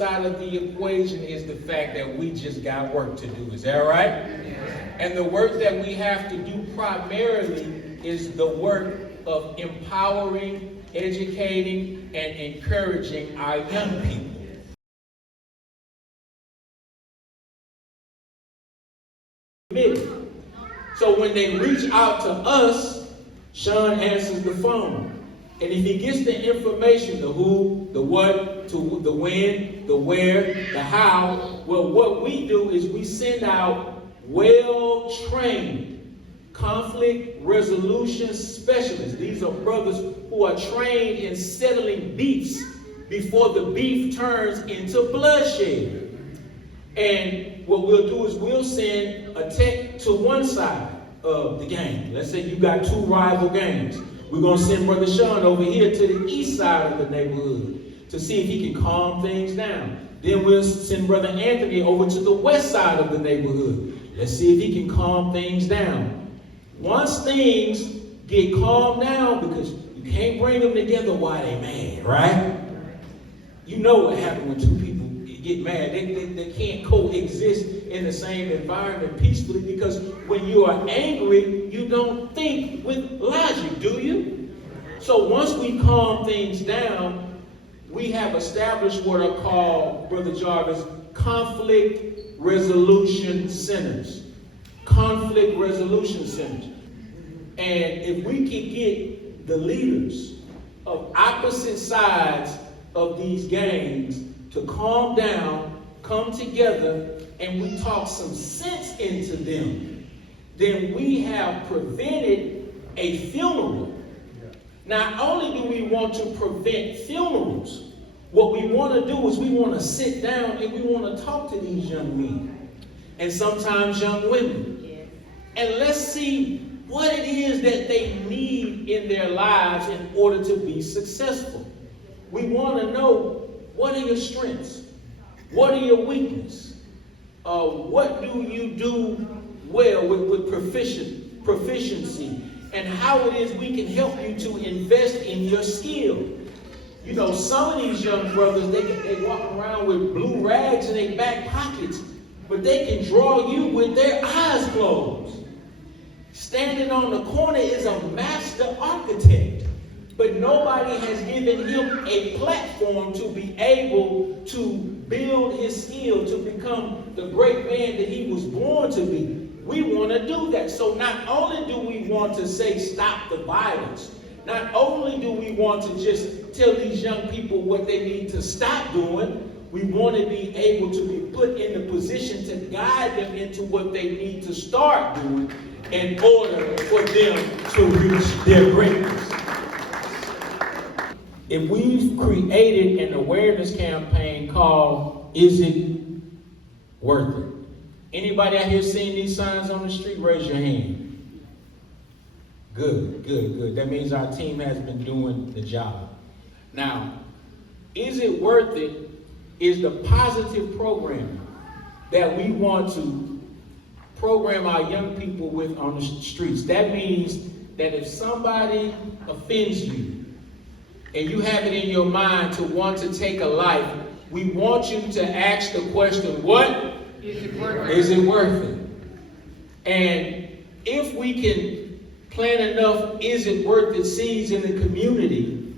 side of the equation is the fact that we just got work to do. Is that right? And the work that we have to do primarily is the work of empowering, educating, and encouraging our young people. So when they reach out to us, Sean answers the phone. And if he gets the information, the who, the what, to the when, the where, the how, well, what we do is we send out well-trained conflict resolution specialists. These are brothers who are trained in settling beefs before the beef turns into bloodshed. And what we'll do is we'll send a tech to one side of the gang. Let's say you got two rival gangs. We're going to send Brother Sean over here to the east side of the neighborhood to see if he can calm things down. Then we'll send Brother Anthony over to the west side of the neighborhood. Let's see if he can calm things down. Once things get calmed down, because you can't bring them together while they're mad, right? You know what happens when two people get mad. They can't coexist in the same environment peacefully, because when you are angry, you don't think with logic, do you? So once we calm things down, we have established what are called, Brother Jarvis, conflict resolution centers. Conflict resolution centers. And if we can get the leaders of opposite sides of these gangs to calm down, come together, and we talk some sense into them, then we have prevented a funeral. Not only do we want to prevent funerals, what we want to do is we want to sit down and we want to talk to these young men and sometimes young women. And let's see what it is that they need in their lives in order to be successful. We want to know, what are your strengths? What are your weaknesses? What do you do well with proficiency? And how it is we can help you to invest in your skill. You know, some of these young brothers, they walk around with blue rags in their back pockets, but they can draw you with their eyes closed. Standing on the corner is a master architect, but nobody has given him a platform to be able to build his skill to become the great man that he was born to be. We want to do that. So not only do we want to say stop the violence, not only do we want to just tell these young people what they need to stop doing, we want to be able to be put in the position to guide them into what they need to start doing in order for them to reach their greatness. If we've created an awareness campaign called Is It Worth It? Anybody out here seeing these signs on the street, raise your hand. Good, good, good. That means our team has been doing the job. Now, Is It Worth It is the positive programming that we want to program our young people with on the streets. That means that if somebody offends you and you have it in your mind to want to take a life, we want you to ask the question, what? Is it worth it? Is it worth it? And if we can plant enough is it worth it seeds in the community,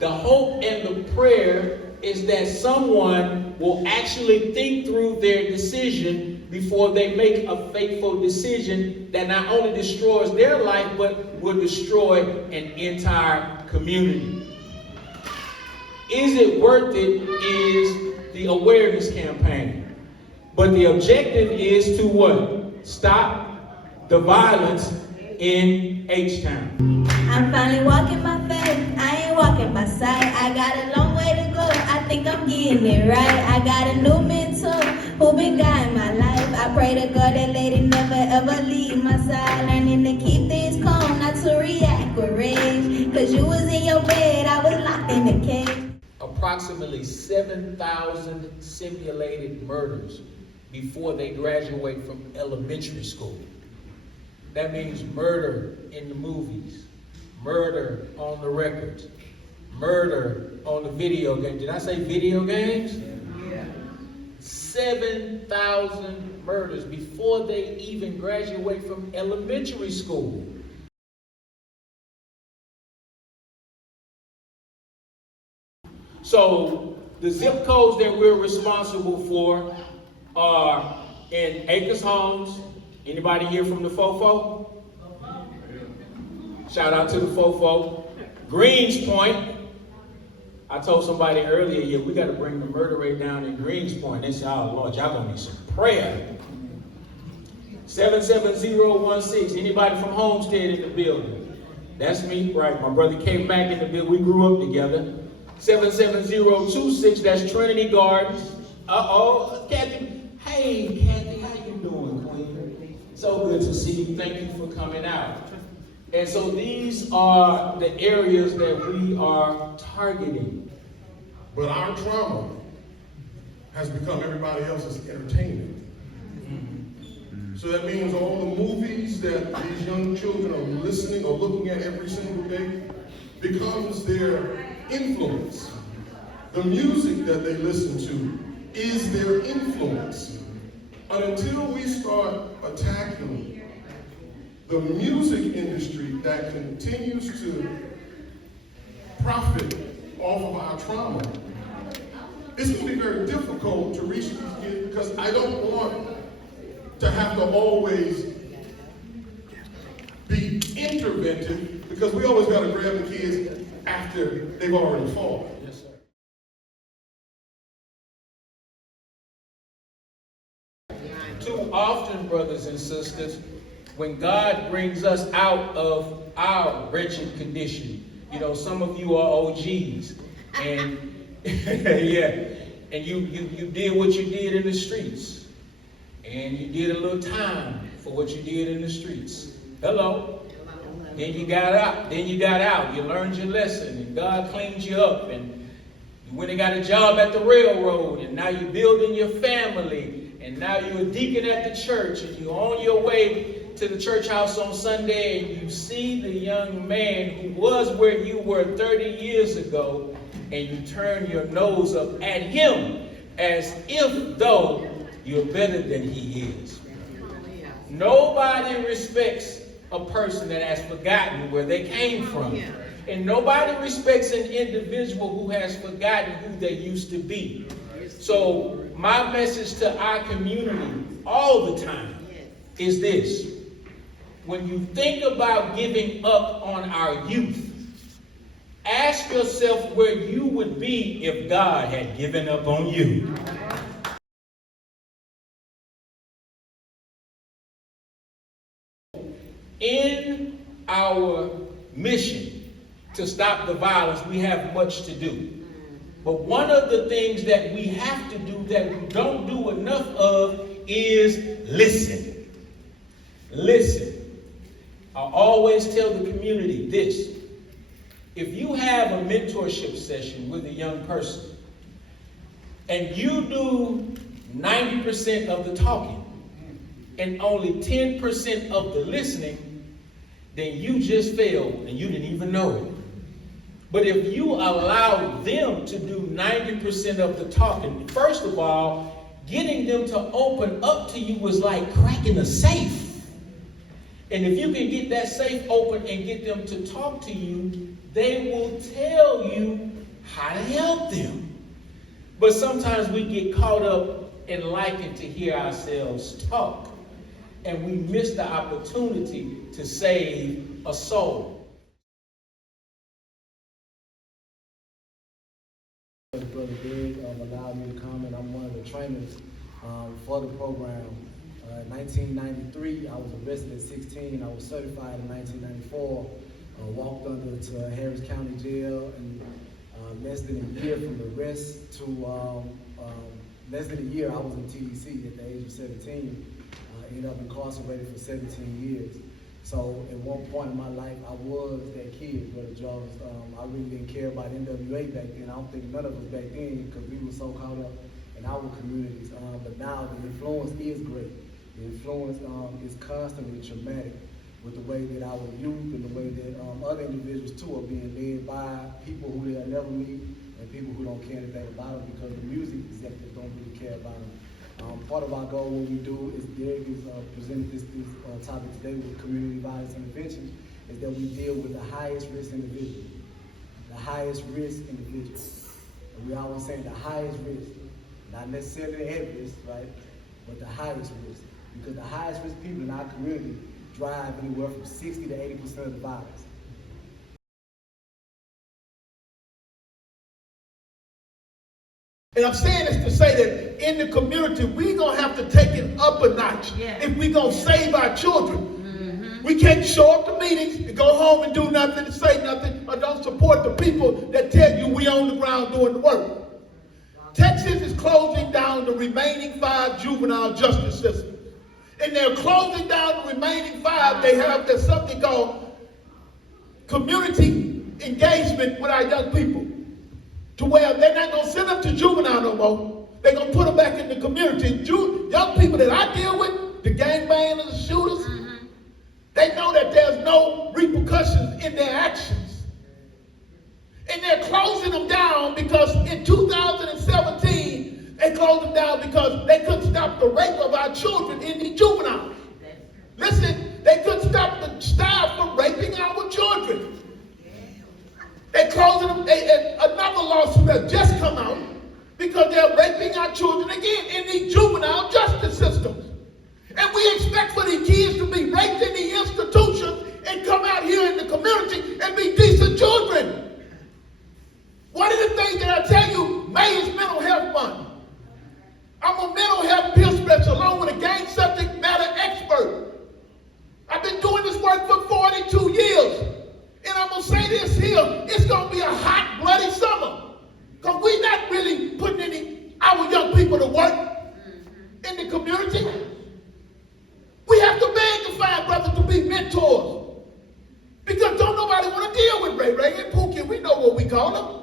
the hope and the prayer is that someone will actually think through their decision before they make a fateful decision that not only destroys their life, but will destroy an entire community. Is It Worth It is the awareness campaign. But the objective is to what? Stop the violence in H-Town. I'm finally walking my faith. I ain't walking by sight. I got a long way to go. I think I'm getting it right. I got a new mentor who been guiding my life. I pray to God that lady never ever leave my side. Learning to keep things calm, not to react with rage. Cause you was in your bed, I was locked in the cage. Approximately 7,000 simulated murders before they graduate from elementary school. That means murder in the movies, murder on the records, murder on the video game. Did I say video games? Yeah. 7,000 murders before they even graduate from elementary school. So the zip codes that we're responsible for are in Acres Homes. Anybody here from the Fofo? Shout out to the Fofo. Greens Point. I told somebody earlier, yeah, we got to bring the murder rate down in Greens Point. They said, oh Lord, y'all gonna need some prayer. 77016. Anybody from Homestead in the building? That's me, right? My brother came back in the building. We grew up together. 77026. That's Trinity Gardens. Uh-oh, Kathy. Hey, Kathy, how you doing, Queen? So good to see you. Thank you for coming out. And so these are the areas that we are targeting. But our trauma has become everybody else's entertainment. So that means all the movies that these young children are listening or looking at every single day becomes their influence. The music that they listen to is their influence. And until we start attacking the music industry that continues to profit off of our trauma, it's going to be very difficult to reach these kids, because I don't want to have to always be interventive, because we always got to grab the kids after they've already fallen. Yes, sir. Too often, brothers and sisters, when God brings us out of our wretched condition, you know, some of you are OGs, and yeah, and you did what you did in the streets, and you did a little time for what you did in the streets. Hello. Then you got out. You learned your lesson, and God cleaned you up, and you went and got a job at the railroad, and now you're building your family, and now you're a deacon at the church, and you're on your way to the church house on Sunday, and you see the young man who was where you were 30 years ago, and you turn your nose up at him as if though you're better than he is. Nobody respects a person that has forgotten where they came from. And nobody respects an individual who has forgotten who they used to be. So my message to our community all the time is this. When you think about giving up on our youth, ask yourself where you would be if God had given up on you. In our mission to stop the violence, we have much to do. But one of the things that we have to do that we don't do enough of is listen. Listen. I always tell the community this. If you have a mentorship session with a young person and you do 90% of the talking and only 10% of the listening, then you just failed and you didn't even know it. But if you allow them to do 90% of the talking, first of all, getting them to open up to you was like cracking a safe. And if you can get that safe open and get them to talk to you, they will tell you how to help them. But sometimes we get caught up in liking to hear ourselves talk, and we miss the opportunity to save a soul. Brother Deric allowed me to comment. I'm one of the trainers for the program. In 1993, I was arrested at 16. I was certified in 1994. Walked under to Harris County Jail, and less than a year from the arrest to less than a year, I was in TDC at the age of 17. Ended up incarcerated for 17 years. So at one point in my life, I was that kid, Brother Jarvis. I really didn't care about NWA back then. I don't think none of us back then, because we were so caught up in our communities. But now the influence is great. The influence is constantly traumatic with the way that our youth and the way that other individuals too are being led by people who they'll never meet and people who don't care anything about them, because the music executives don't really care about them. Part of our goal, what we do is Deric is presented this topic today with community violence intervention, is that we deal with the highest risk individuals. The highest risk individuals. And we always say the highest risk, not necessarily at risk, right? But the highest risk. Because the highest risk people in our community drive anywhere from 60 to 80% of the violence. And I'm saying this to say that in the community, we're going to have to take it up a notch if we're going to save our children. We can't show up to meetings and go home and do nothing, and say nothing, or don't support the people that tell you we on the ground doing the work. Texas is closing down the remaining 5 juvenile justice systems. And they're closing down the remaining 5. There's something called community engagement with our young people, to where they're not going to send them to juvenile no more. They're going to put them back in the community. Young people that I deal with, the gangbangers, the shooters, they know that there's no repercussions in their actions. And they're closing them down because in 2017, they closed them down because they couldn't stop the rape of our children in the juveniles. Listen, they couldn't stop the staff from raping our children. They're closing them. Another lawsuit has just come out because they're raping our children again in the juvenile justice systems. And we expect for these kids to be raped in the institutions and come out here in the community and be decent children. One of the things that I tell you, May is Mental Health Month. I'm a mental health peer specialist along with a gang subject matter expert. I've been doing this work for 42 years. And I'm going to say this here, it's going to be a hot, bloody summer. Because we're not really putting our young people to work in the community. We have to beg to find brothers to be mentors. Because don't nobody want to deal with Ray Ray and Pookie. We know what we call them.